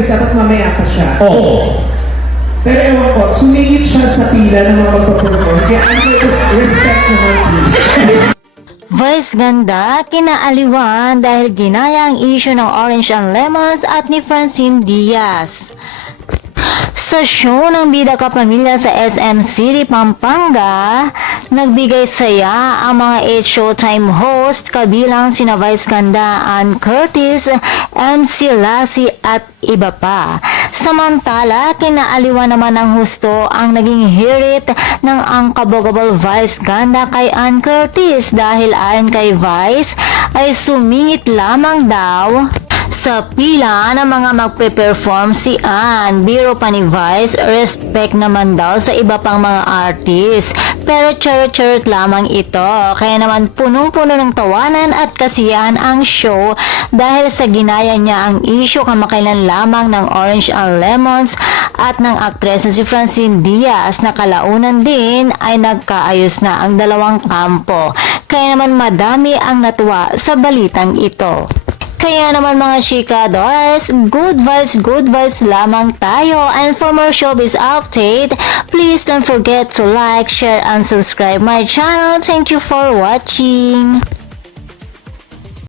is dapat mamaya pa siya. Oo. Pero ewan ko, sumingit siya sa pila ng mga magpaperform. Kaya ano respect naman please. Vice ganda, kinaaliwan dahil ginaya ang issue ng Orange and Lemons at ni Francine Diaz. Sa show ng Bida Kapamilya sa SM City, Pampanga, nagbigay saya ang mga 8 Showtime host kabilang sina Vice Ganda, Ann Curtis, MC Lassie at iba pa. Samantala, kinaaliwan naman ng husto ang naging hirit ng Unbogable Vice Ganda kay Ann Curtis dahil ayon kay Vice ay sumingit lamang daw sa pila ng mga magpe-perform si Ann. Biro pa ni Vice, respect naman daw sa iba pang mga artist. Pero charot-charot lamang ito. Kaya naman punong-puno ng tawanan at kasiyahan ang show dahil sa ginaya niya ang issue kamakailan lamang ng Orange and Lemons at ng aktres na si Francine Diaz na kalaunan din ay nagkaayos na ang dalawang kampo. Kaya naman madami ang natuwa sa balitang ito. Kaya naman mga chikadores, good vibes lamang tayo. And for more showbiz update, please don't forget to like, share, and subscribe my channel. Thank you for watching.